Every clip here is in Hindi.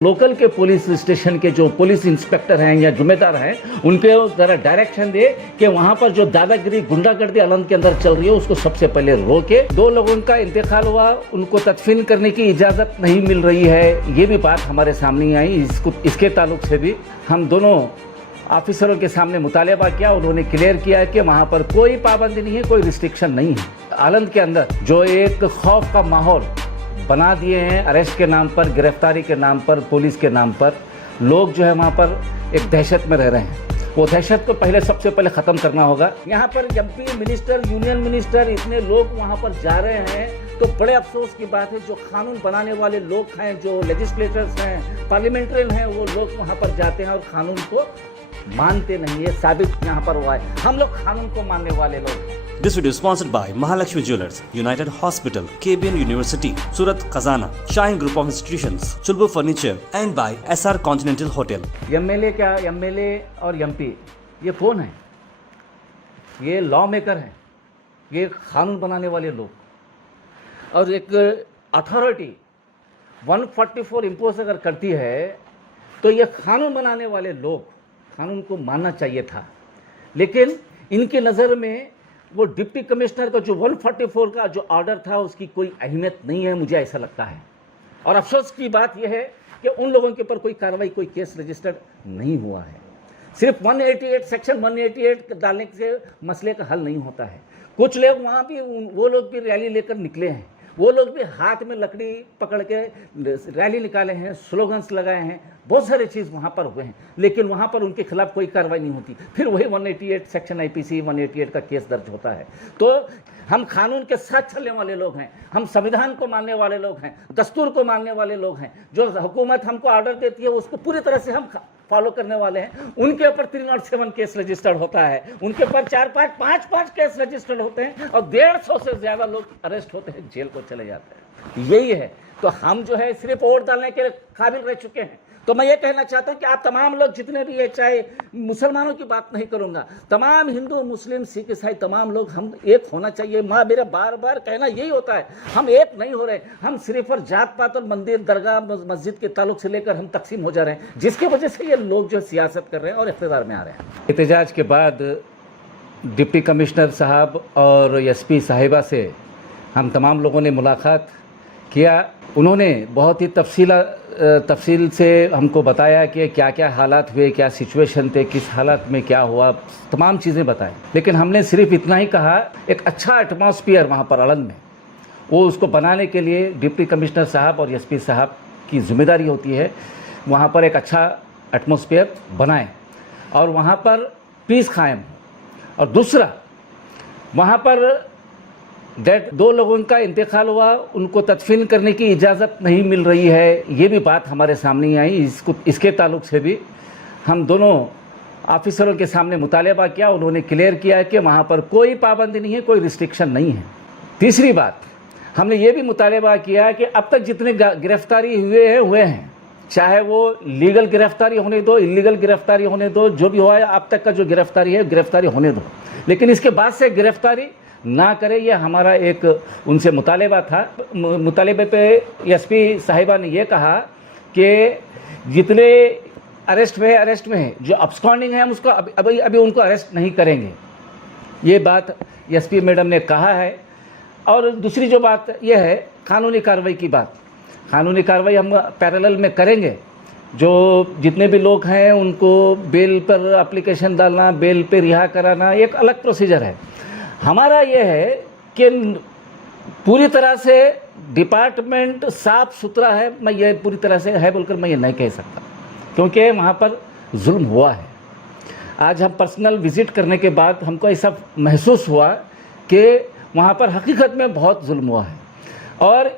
लोकल के पुलिस स्टेशन के जो पुलिस इंस्पेक्टर हैं या जिम्मेदार हैं उनके ज़रा डायरेक्शन दे कि वहाँ पर जो दादागिरी गुंडागर्दी आलम के अंदर चल रही है उसको सबसे पहले रोके। 2 लोगों का इंतकाल हुआ, उनको तदफीन करने की इजाज़त नहीं मिल रही है, ये भी बात हमारे सामने आई। इसके ताल्लुक से भी हम दोनों ऑफिसरों के सामने मुतालबा किया, उन्होंने क्लियर किया कि वहाँ पर कोई पाबंदी नहीं है, कोई रिस्ट्रिक्शन नहीं है। आलंद के अंदर जो एक खौफ का माहौल बना दिए हैं अरेस्ट के नाम पर, गिरफ्तारी के नाम पर, पुलिस के नाम पर, लोग जो है वहाँ पर एक दहशत में रह रहे हैं। वो दहशत को पहले सबसे पहले ख़त्म करना होगा। यहाँ पर एमपी मिनिस्टर, यूनियन मिनिस्टर, इतने लोग वहाँ पर जा रहे हैं तो बड़े अफसोस की बात है जो कानून बनाने वाले लोग हैं, जो लेजिस्लेटर्स हैं, पार्लियामेंट्रियन हैं, वो लोग वहाँ पर जाते हैं और कानून को मानते नहीं है। साबित यहाँ पर हुआ है, हम लोग कानून को मानने वाले लोग। This video is sponsored by Mahalakshmi Jewelers, United Hospital, KBN University, Surat Khazana, Shine Group of Institutions, Chulbur Furniture and by SR Continental Hotel. MLA और एमपी ये कौन है? ये लॉ मेकर हैं, ये कानून बनाने वाले लोग। और एक अथॉरिटी 144 इम्पोज अगर करती है तो ये कानून बनाने वाले लोग कानून को मानना चाहिए था, लेकिन इनकी नज़र में वो डिप्टी कमिश्नर का जो 144 का जो ऑर्डर था उसकी कोई अहमियत नहीं है, मुझे ऐसा लगता है। और अफसोस की बात यह है कि उन लोगों के ऊपर कोई कार्रवाई, कोई केस रजिस्टर्ड नहीं हुआ है। सिर्फ 188 सेक्शन 188 डालने से मसले का हल नहीं होता है। कुछ लोग वहाँ भी, वो लोग भी रैली लेकर निकले हैं, वो लोग भी हाथ में लकड़ी पकड़ के रैली निकाले हैं, स्लोगन्स लगाए हैं, बहुत सारे चीज़ वहाँ पर हुए हैं, लेकिन वहाँ पर उनके खिलाफ कोई कार्रवाई नहीं होती। फिर वही 188 सेक्शन आईपीसी 188 का केस दर्ज होता है। तो हम कानून के साथ चलने वाले लोग हैं, हम संविधान को मानने वाले लोग हैं, दस्तूर को मानने वाले लोग हैं। जो हुकूमत हमको ऑर्डर देती है उसको पूरी तरह से हम फॉलो करने वाले हैं। उनके ऊपर 307 केस रजिस्टर्ड होता है, उनके ऊपर 4-5 केस रजिस्टर्ड होते हैं और 150 से ज़्यादा लोग अरेस्ट होते हैं, जेल को चले जाते हैं। यही है। तो हम जो है सिर्फ वोट डालने के काबिल रह चुके हैं। तो मैं ये कहना चाहता हूँ कि आप तमाम लोग जितने भी है, चाहे मुसलमानों की बात नहीं करूँगा, तमाम हिंदू, मुस्लिम, सिख, ईसाई, तमाम लोग हम एक होना चाहिए। माँ मेरा बार बार कहना यही होता है, हम एक नहीं हो रहे, हम सिर्फ और जात पात और मंदिर, दरगाह, मस्जिद के ताल्लुक से लेकर हम तकसीम हो जा रहे हैं, जिसकी वजह से ये लोग जो सियासत कर रहे हैं और इक़्तिदार में आ रहे हैं। एहतजाज के बाद डिप्टी कमिश्नर साहब और एसपी साहिबा से हम तमाम लोगों ने मुलाकात किया। उन्होंने बहुत ही तफसील से हमको बताया कि क्या क्या हालात हुए, क्या सिचुएशन थे, किस हालात में क्या हुआ, तमाम चीज़ें बताएं। लेकिन हमने सिर्फ इतना ही कहा, एक अच्छा एटमॉस्फेयर वहाँ पर आलंद में, वो उसको बनाने के लिए डिप्टी कमिश्नर साहब और एसपी साहब की जिम्मेदारी होती है। वहाँ पर एक अच्छा एटमॉस्फेयर बनाएं और वहाँ पर पीस कायम। और दूसरा, वहाँ पर 2 लोगों का इंतकाल हुआ, उनको तदफीन करने की इजाज़त नहीं मिल रही है, ये भी बात हमारे सामने आई। इसके ताल्लुक से भी हम दोनों ऑफिसरों के सामने मुतालबा किया, उन्होंने क्लियर किया कि वहाँ पर कोई पाबंदी नहीं है, कोई रिस्ट्रिक्शन नहीं है। तीसरी बात, हमने ये भी मुतालबा किया कि अब तक जितने गिरफ्तारी हुए हैं, चाहे वो लीगल गिरफ्तारी होने दो, इलीगल गिरफ्तारी होने दो, जो भी हुआ है अब तक का जो गिरफ्तारी है, गिरफ्तारी होने दो, लेकिन इसके बाद से गिरफ्तारी ना करे, ये हमारा एक उनसे मुतालबा था। मुतालबे पे एसपी साहिबा ने ये कहा कि जितने अरेस्ट में है, जो अब्सकॉन्डिंग है हम उसको अभी उनको अरेस्ट नहीं करेंगे, ये बात एसपी मैडम ने कहा है। और दूसरी जो बात यह है कानूनी कार्रवाई की बात, कानूनी कार्रवाई हम पैरेलल में करेंगे। जो जितने भी लोग हैं उनको बेल पर एप्लीकेशन डालना, बेल पे रिहा कराना एक अलग प्रोसीजर है। हमारा ये है कि पूरी तरह से डिपार्टमेंट साफ सुथरा है, मैं ये पूरी तरह से है बोलकर मैं ये नहीं कह सकता, क्योंकि वहाँ पर जुल्म हुआ है। आज हम पर्सनल विज़िट करने के बाद हमको ऐसा महसूस हुआ कि वहाँ पर हकीकत में बहुत जुल्म हुआ है। और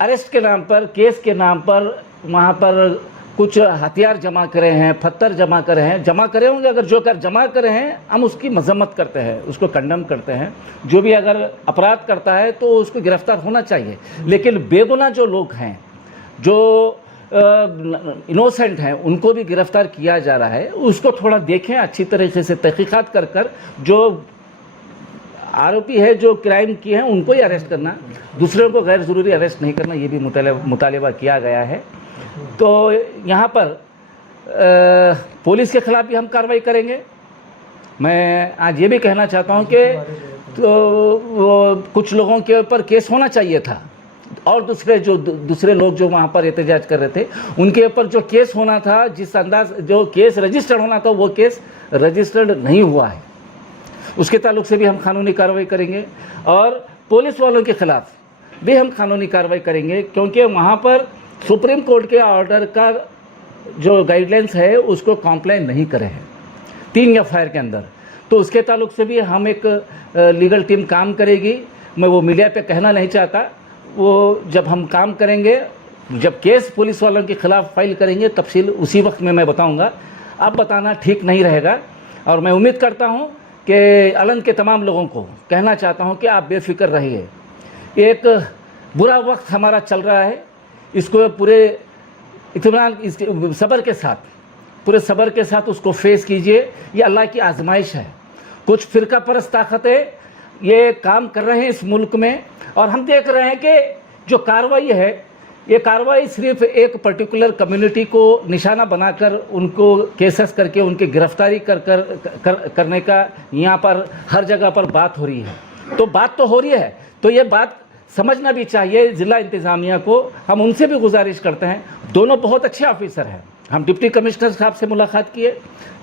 अरेस्ट के नाम पर, केस के नाम पर वहाँ पर कुछ हथियार जमा करे हैं, पत्थर जमा करे होंगे। अगर जो कर जमा करे हैं हम उसकी मजम्मत करते हैं, उसको कंडम करते हैं। जो भी अगर अपराध करता है तो उसको गिरफ्तार होना चाहिए, लेकिन बेगुनाह जो लोग हैं, जो इनोसेंट हैं, उनको भी गिरफ्तार किया जा रहा है। उसको थोड़ा देखें अच्छी तरीके से, तहकीकात कर जो आरोपी है, जो क्राइम किए हैं, उनको ही अरेस्ट करना, दूसरों को गैर ज़रूरी अरेस्ट नहीं करना, ये भी मुतालबा किया गया है। तो यहाँ पर पुलिस के खिलाफ भी हम कार्रवाई करेंगे। मैं आज ये भी कहना चाहता हूँ कि तो वो कुछ लोगों के ऊपर केस होना चाहिए था, और दूसरे लोग जो वहाँ पर एहतजाज कर रहे थे उनके ऊपर जो केस होना था, जिस अंदाज जो केस रजिस्टर्ड होना था वो केस रजिस्टर्ड नहीं हुआ है। उसके ताल्लुक से भी हम कानूनी कार्रवाई करेंगे, और पुलिस वालों के खिलाफ भी हम कानूनी कार्रवाई करेंगे, क्योंकि वहाँ पर सुप्रीम कोर्ट के ऑर्डर का जो गाइडलाइंस है उसको कॉम्प्लाई नहीं करे हैं 3 एफआईआर के अंदर। तो उसके ताल्लुक से भी हम एक लीगल टीम काम करेगी। मैं वो मीडिया पे कहना नहीं चाहता, वो जब हम काम करेंगे, जब केस पुलिस वालों के खिलाफ फाइल करेंगे तफसील उसी वक्त में मैं बताऊंगा। अब बताना ठीक नहीं रहेगा। और मैं उम्मीद करता हूं कि अलंग के तमाम लोगों को कहना चाहता हूं कि आप बेफिक्र रहिए। एक बुरा वक्त हमारा चल रहा है, इसको पूरे इत्मीनान सब्र के साथ, पूरे सब्र के साथ उसको फेस कीजिए। ये अल्लाह की आजमाइश है। कुछ फ़िरका परस्त ताकतें ये काम कर रहे हैं इस मुल्क में, और हम देख रहे हैं कि जो कार्रवाई है, ये कार्रवाई सिर्फ एक पर्टिकुलर कम्युनिटी को निशाना बनाकर उनको केसेस करके उनकी गिरफ्तारी करने का यहाँ पर हर जगह पर बात हो रही है। तो बात तो हो रही है, तो ये बात समझना भी चाहिए ज़िला इंतज़ामिया को। हम उनसे भी गुजारिश करते हैं, दोनों बहुत अच्छे ऑफिसर हैं। हम डिप्टी कमिश्नर साहब से मुलाकात किए,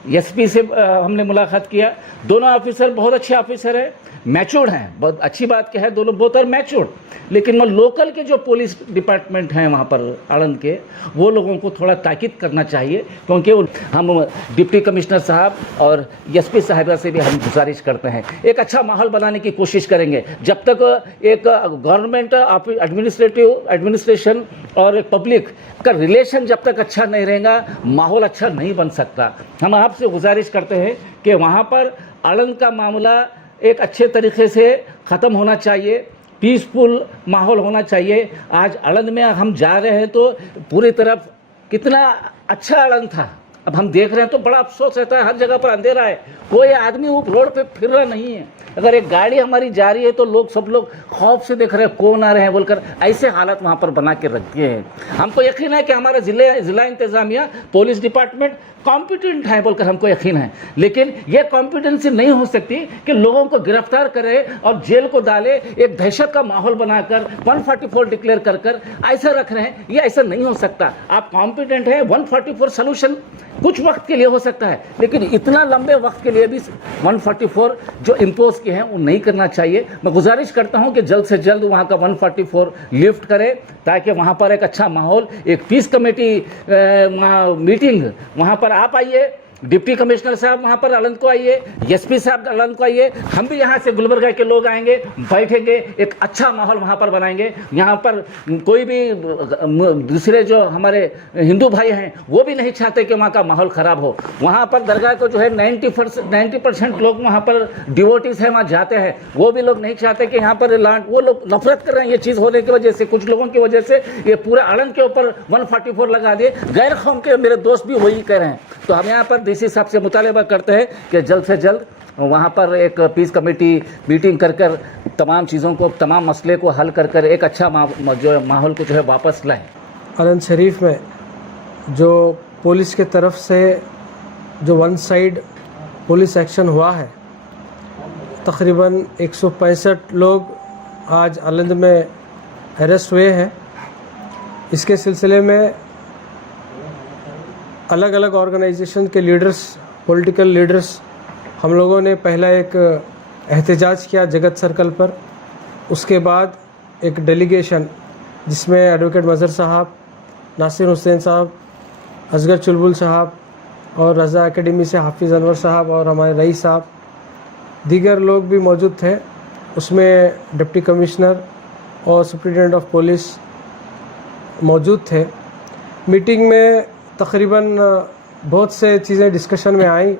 एसपी से हमने मुलाकात किया। दोनों ऑफिसर बहुत अच्छे ऑफिसर हैं, मैच्योर्ड हैं। बहुत अच्छी बात क्या है, दोनों बहुत और मैच्योर्ड। लेकिन वो लोकल के जो पुलिस डिपार्टमेंट हैं वहाँ पर आनंद के, वो लोगों को थोड़ा ताकीद करना चाहिए, क्योंकि हम डिप्टी कमिश्नर साहब और एसपी साहिबा से भी हम गुजारिश करते हैं एक अच्छा माहौल बनाने की कोशिश करेंगे। जब तक एक गवर्नमेंट एडमिनिस्ट्रेशन और एक पब्लिक का रिलेशन जब तक अच्छा नहीं रहेगा, माहौल अच्छा नहीं बन सकता। हम आपसे गुजारिश करते हैं कि वहाँ पर आनंद का मामला एक अच्छे तरीके से ख़त्म होना चाहिए, पीसफुल माहौल होना चाहिए। आज आनंद में हम जा रहे हैं तो पूरी तरफ कितना अच्छा आनंद था, अब हम देख रहे हैं तो बड़ा अफसोस रहता है। हर जगह पर अंधेरा है, कोई आदमी वो रोड पे फिर रहा नहीं है। अगर एक गाड़ी हमारी जा रही है तो सब लोग खौफ से देख रहे हैं कौन आ रहे हैं बोलकर, ऐसे हालत वहाँ पर बना के रखते हैं। हमको यकीन है कि हमारा ज़िला इंतज़ामिया पुलिस डिपार्टमेंट कॉम्पिटेंट है बोलकर हमको यकीन है, लेकिन ये कॉम्पिटेंसी नहीं हो सकती कि लोगों को गिरफ्तार करे और जेल को डाले, एक दहशत का माहौल बनाकर 144 डिक्लेयर कर ऐसा रख रहे हैं। ये ऐसा नहीं हो सकता। आप कॉम्पिटेंट है, 144 सोल्यूशन कुछ वक्त के लिए हो सकता है, लेकिन इतना लंबे वक्त के लिए भी 144 जो इम्पोज किए हैं वो नहीं करना चाहिए। मैं गुजारिश करता हूं कि जल्द से जल्द वहां का 144 लिफ्ट करें, ताकि वहां पर एक अच्छा माहौल, एक पीस कमेटी मीटिंग वहां पर आप आइए, डिप्टी कमिश्नर साहब वहाँ पर आनंद को आइए, एसपी साहब आनंद को आइए, हम भी यहाँ से गुलबर्गा के लोग आएंगे, बैठेंगे, एक अच्छा माहौल वहाँ पर बनाएंगे। यहाँ पर कोई भी दूसरे जो हमारे हिंदू भाई हैं वो भी नहीं चाहते कि वहाँ का माहौल ख़राब हो। वहाँ पर दरगाह को जो है 90% लोग वहाँ पर डिवोटीज हैं, वहाँ जाते हैं। वो भी लोग नहीं चाहते कि यहाँ पर वो लोग नफरत कर रहे हैं ये चीज़ होने की वजह से, कुछ लोगों की वजह से ये पूरे आनंद के ऊपर 144 लगा दिए। गैर कौम के मेरे दोस्त भी वही कह रहे हैं। तो हम यहाँ पर डीसी साहब से मुतालबा करते हैं कि जल्द से जल्द वहाँ पर एक पीस कमेटी मीटिंग कर तमाम चीज़ों को, तमाम मसले को हल कर एक अच्छा जो माहौल को जो है वापस लाएं। आनंद शरीफ में जो पुलिस के तरफ से जो वन साइड पुलिस एक्शन हुआ है, तकरीबन 165 लोग आज आनंद में अरेस्ट हुए हैं। इसके सिलसिले में अलग अलग ऑर्गेनाइजेशन के लीडर्स, पॉलिटिकल लीडर्स, हम लोगों ने पहला एक एहतजाज किया जगत सर्कल पर। उसके बाद एक डेलीगेशन जिसमें एडवोकेट मज़हर साहब, नासिर हुसैन साहब, असगर चुलबुल साहब और रज़ा एकेडमी से हाफिज़ अनवर साहब और हमारे रईस साहब, दीगर लोग भी मौजूद थे। उसमें डिप्टी कमिश्नर और सुप्रिटेंडेंट ऑफ पुलिस मौजूद थे। मीटिंग में तकरीबन बहुत से चीज़ें डिस्कशन में आई।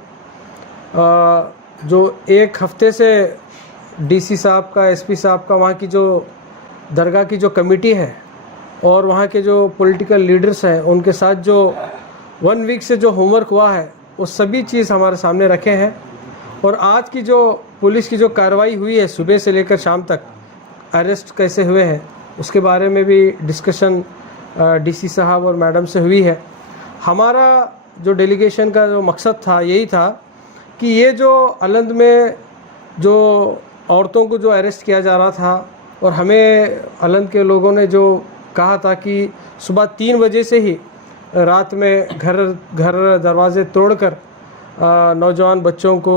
जो एक हफ़्ते से डीसी साहब का, एसपी साहब का, वहाँ की जो दरगाह की जो कमेटी है और वहाँ के जो पॉलिटिकल लीडर्स हैं उनके साथ जो 1 वीक से जो होमवर्क हुआ है वो सभी चीज़ हमारे सामने रखे हैं। और आज की जो पुलिस की जो कार्रवाई हुई है सुबह से लेकर शाम तक, अरेस्ट कैसे हुए हैं उसके बारे में भी डिस्कशन डीसी साहब और मैडम से हुई है। हमारा जो डेलीगेशन का जो मकसद था यही था कि ये जो अलंद में जो औरतों को जो अरेस्ट किया जा रहा था और हमें अलंद के लोगों ने जो कहा था कि सुबह 3 बजे से ही रात में घर दरवाजे तोड़कर नौजवान बच्चों को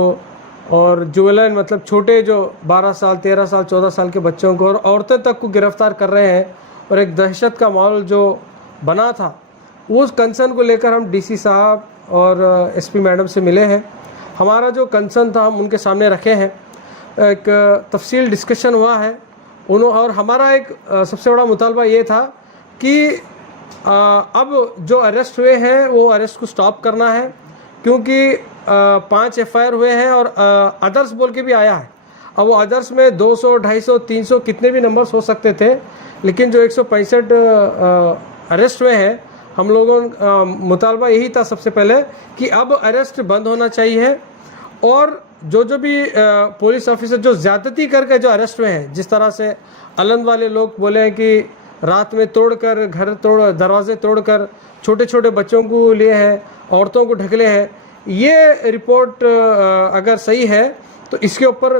और जुवेलाइन मतलब छोटे जो 12 साल 13 साल 14 साल के बच्चों को और औरतें तक को गिरफ्तार कर रहे हैं और एक दहशत का माहौल जो बना था, उस कंसर्न को लेकर हम डीसी साहब और एसपी मैडम से मिले हैं। हमारा जो कंसर्न था हम उनके सामने रखे हैं, एक तफसील डिस्कशन हुआ है और हमारा एक सबसे बड़ा मुतालबा ये था कि अब जो अरेस्ट हुए हैं वो अरेस्ट को स्टॉप करना है, क्योंककि 5 FIR हुए हैं और अदर्स बोल के भी आया है। अब वो अदर्स में 200 250 300 कितने भी नंबर्स हो सकते थे, लेकिन जो 165 अरेस्ट हुए हैं, हम लोगों का मुतालबा यही था सबसे पहले कि अब अरेस्ट बंद होना चाहिए और जो भी पुलिस ऑफिसर जो ज़्यादती करके जो अरेस्ट हुए हैं, जिस तरह से अलंद वाले लोग बोले हैं कि रात में तोड़कर दरवाजे तोड़कर छोटे छोटे बच्चों को लिए हैं, औरतों को ढकले हैं, ये रिपोर्ट अगर सही है तो इसके ऊपर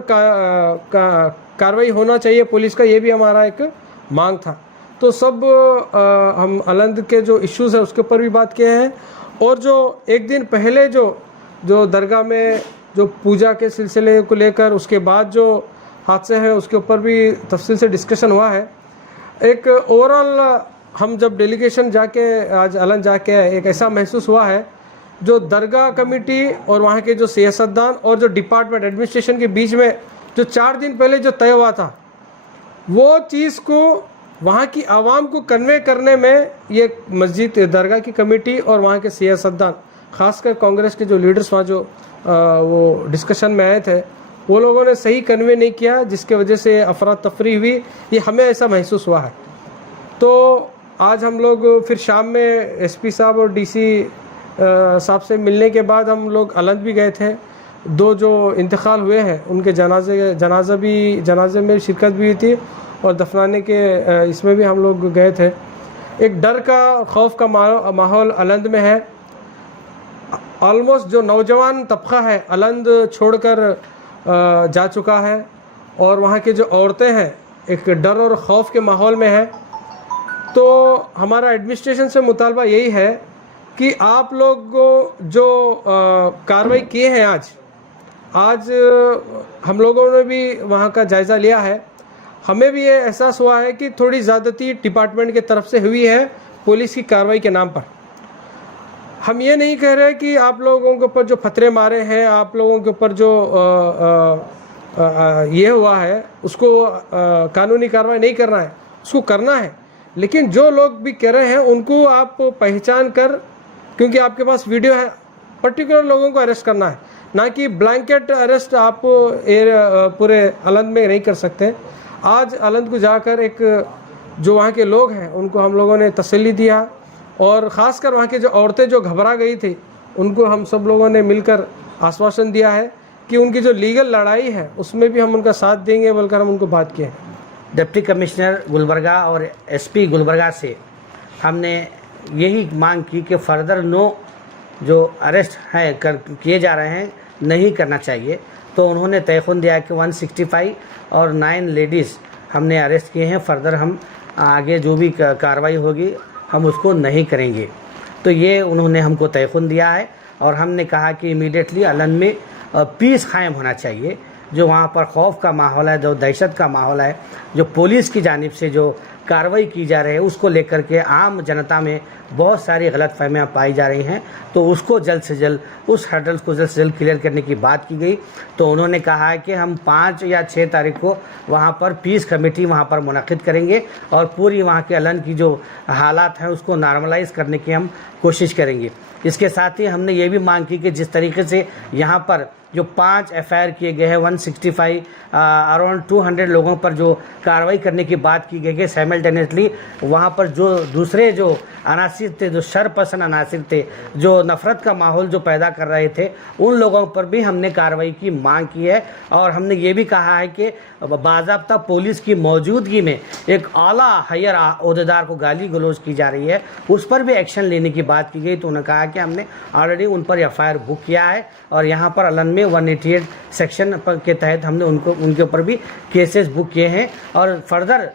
कार्रवाई होना चाहिए पुलिस का, ये भी हमारा एक मांग था। तो सब हम अलंद के जो इश्यूज़ है उसके ऊपर भी बात किए हैं और जो एक दिन पहले जो दरगाह में जो पूजा के सिलसिले को लेकर उसके बाद जो हादसे हैं उसके ऊपर भी तफसील से डिस्कशन हुआ है। एक ओवरऑल हम जब डेलीगेशन जाके आज अलंद जाके एक ऐसा महसूस हुआ है, जो दरगाह कमेटी और वहाँ के जो सियासतदान और जो डिपार्टमेंट एडमिनिस्ट्रेशन के बीच में जो 4 दिन पहले जो तय हुआ था, वो चीज़ को वहाँ की आवाम को कन्वे करने में ये मस्जिद दरगाह की कमेटी और वहाँ के सियासतदान, ख़ासकर कांग्रेस के जो लीडर्स वहाँ जो वो डिस्कशन में आए थे, वो लोगों ने सही कन्वे नहीं किया, जिसके वजह से अफरा तफरी हुई, ये हमें ऐसा महसूस हुआ है। तो आज हम लोग फिर शाम में एसपी साहब और डीसी साहब से मिलने के बाद हम लोग अलंद भी गए थे। 2 जो इंतकाल हुए हैं उनके जनाजे में शिरकत भी हुई थी और दफनाने के इसमें भी हम लोग गए थे। एक डर का खौफ का माहौल अलंद में है। ऑलमोस्ट जो नौजवान तबका है अलंद छोड़कर जा चुका है और वहाँ के जो औरतें हैं एक डर और खौफ के माहौल में है। तो हमारा एडमिनिस्ट्रेशन से मुतालबा यही है कि आप लोग जो कार्रवाई किए हैं आज हम लोगों ने भी वहाँ का जायज़ा लिया है। हमें भी ये एहसास हुआ है कि थोड़ी ज़्यादती डिपार्टमेंट की तरफ से हुई है पुलिस की कार्रवाई के नाम पर। हम ये नहीं कह रहे कि आप लोगों के ऊपर जो फतरे मारे हैं, आप लोगों के ऊपर जो ये हुआ है उसको कानूनी कार्रवाई नहीं करना है, उसको करना है, लेकिन जो लोग भी कह रहे हैं उनको आप पहचान कर, क्योंकि आपके पास वीडियो है, पर्टिकुलर लोगों को अरेस्ट करना है, ना कि ब्लैंकेट अरेस्ट आप पूरे अलंद में नहीं कर सकते। आज अलंद को जाकर एक जो वहाँ के लोग हैं उनको हम लोगों ने तसल्ली दिया और ख़ासकर वहाँ के जो औरतें जो घबरा गई थी उनको हम सब लोगों ने मिलकर आश्वासन दिया है कि उनकी जो लीगल लड़ाई है उसमें भी हम उनका साथ देंगे, बोलकर हम उनको बात किए हैं। डिप्टी कमिश्नर गुलबर्गा और एसपी गुलबर्गा से हमने यही मांग की कि फर्दर जो अरेस्ट है किए जा रहे हैं नहीं करना चाहिए। तो उन्होंने तयख़ुन दिया कि 165 और 9 लेडीज़ हमने अरेस्ट किए हैं, फर्दर हम आगे जो भी कार्रवाई होगी हम उसको नहीं करेंगे। तो ये उन्होंने हमको तयख़ुन दिया है और हमने कहा कि इमीडिएटली अलंद में पीस कायम होना चाहिए। जो वहाँ पर खौफ का माहौल है, जो दहशत का माहौल है, जो पुलिस की जानिब से जो कार्रवाई की जा रही है उसको लेकर के आम जनता में बहुत सारी गलतफहमियाँ पाई जा रही हैं। तो उसको जल्द से जल्द उस हर्डल्स को जल्द से जल्द क्लियर करने की बात की गई। तो उन्होंने कहा है कि हम 5 या 6 तारीख को वहाँ पर पीस कमेटी वहाँ पर मुनक़िद करेंगे और पूरी वहाँ के अलंद की जो हालात हैं उसको नॉर्मलाइज़ करने की हम कोशिश करेंगे। इसके साथ ही हमने ये भी मांग की कि जिस तरीके से यहाँ पर जो 5 FIR किए गए हैं, 165 अराउंड 200 लोगों पर जो कार्रवाई करने की बात की गई है साइमल्टेनियसली, वहाँ पर जो दूसरे जो अनासिर थे, जो शरपसंद अनासिर थे, जो नफ़रत का माहौल जो पैदा कर रहे थे, उन लोगों पर भी हमने कार्रवाई की मांग की है। और हमने ये भी कहा है कि बाज़ाब्ता पुलिस की मौजूदगी में एक आला हायर ओहदेदार को गाली गलौज की जा रही है, उस पर भी एक्शन लेने की बात की गई। तो उन्होंने कहा कि हमने ऑलरेडी उन पर FIR बुक किया है और यहाँ पर अलन में 188 सेक्शन के तहत हमने उनके ऊपर भी केसेस बुक किए हैं और फर्दर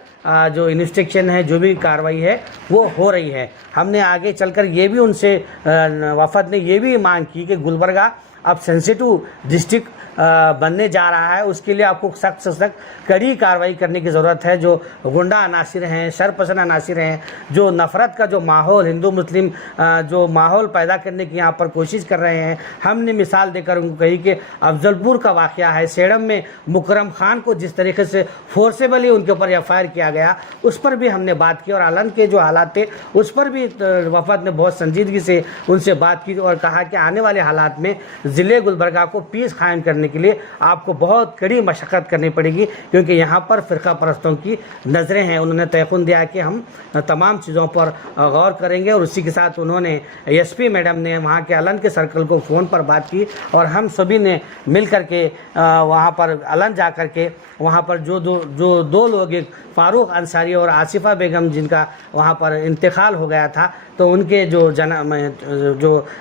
जो इन्वेस्टिगेशन है, जो भी कार्रवाई है वो हो रही है। हमने आगे चलकर ये भी उनसे वफद ने ये भी मांग की कि गुलबर्गा अब सेंसिटिव डिस्ट्रिक्ट बनने जा रहा है, उसके लिए आपको सख्त से सख्त कड़ी कार्रवाई करने की ज़रूरत है। जो गुंडा अनासिर हैं, शरपसंद अनासिर हैं, जो नफ़रत का जो माहौल, हिंदू मुस्लिम जो माहौल पैदा करने की यहाँ पर कोशिश कर रहे हैं, हमने मिसाल देकर उनको कही कि अफजलपुर का वाक़या है, सेडम में मुकरम खान को जिस तरीके से फोर्सेबली उनके ऊपर FIR किया गया, उस पर भी हमने बात की और अलन के जो हालात थे उस पर भी वफद ने बहुत संजीदगी से उनसे बात की और कहा कि आने वाले हालात में ज़िले गुलबर्गा को पीस कायम करने के लिए आपको बहुत कड़ी मशक्क़त करनी पड़ेगी, क्योंकि यहाँ पर फ़िरका परस्तों की नज़रें हैं। उन्होंने तयक़ुन दिया कि हम तमाम चीज़ों पर गौर करेंगे और उसी के साथ उन्होंने SP मैडम ने वहाँ के अलन के सर्कल को फ़ोन पर बात की और हम सभी ने मिल कर के वहाँ पर अलन जा कर के वहाँ पर जो दो लोग, एक फ़ारूक अंसारी और आसिफ़ा बेगम, जिनका वहाँ पर इंतकाल हो गया था, तो उनके जो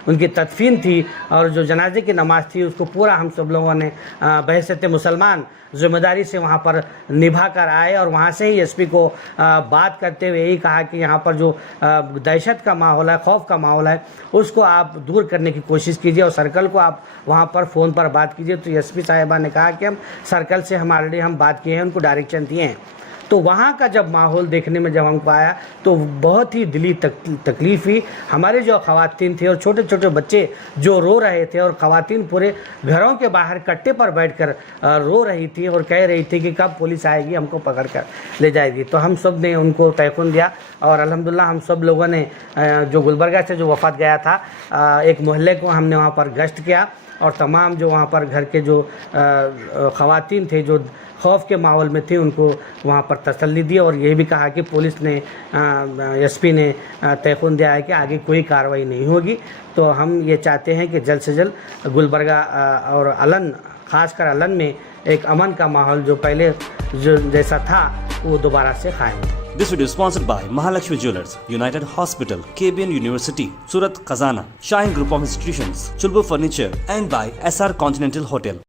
उनकी तदफीन थी और जो जनाजे की नमाज़ थी, उसको पूरा हम सब लोगों ने बहैसियत मुसलमान ज़िम्मेदारी से वहाँ पर निभा कर आए और वहाँ से ही SP को बात करते हुए यही कहा कि यहाँ पर जो दहशत का माहौल है, खौफ का माहौल है, उसको आप दूर करने की कोशिश कीजिए और सर्कल को आप वहाँ पर फ़ोन पर बात कीजिए। तो SP साहिबा ने कहा कि हम सर्कल से ऑलरेडी हम बात किए हैं, उनको डायरेक्शन दिए हैं। तो वहाँ का जब माहौल देखने में जब हमको आया तो बहुत ही दिली तकलीफ़ हुई। हमारे जो ख़वातीन थे और छोटे छोटे बच्चे जो रो रहे थे और ख़वातीन पूरे घरों के बाहर कट्टे पर बैठकर रो रही थी और कह रही थी कि कब पुलिस आएगी, हमको पकड़ कर ले जाएगी। तो हम सब ने उनको तयक़ुन दिया और अल्हम्दुलिल्लाह हम सब लोगों ने जो गुलबर्गा से जो वफ़द गया था, एक मोहल्ले को हमने वहाँ पर गश्त किया और तमाम जो वहाँ पर घर के जो ख़वातीन थे जो खौफ के माहौल में थे, उनको वहाँ पर तसल्ली दी और ये भी कहा कि पुलिस ने SP ने तयक़ुन दिया है कि आगे कोई कार्रवाई नहीं होगी। तो हम ये चाहते हैं कि जल्द से जल्द गुलबर्गा और अलन, ख़ासकर अलन में एक अमन का माहौल जो पहले जो जैसा था वो दोबारा से कायम हो। This video is sponsored by Mahalakshmi Jewelers, United Hospital, KBN University, Surat Khazana, Shine Group of Institutions, Chulbur Furniture, and by SR Continental Hotel.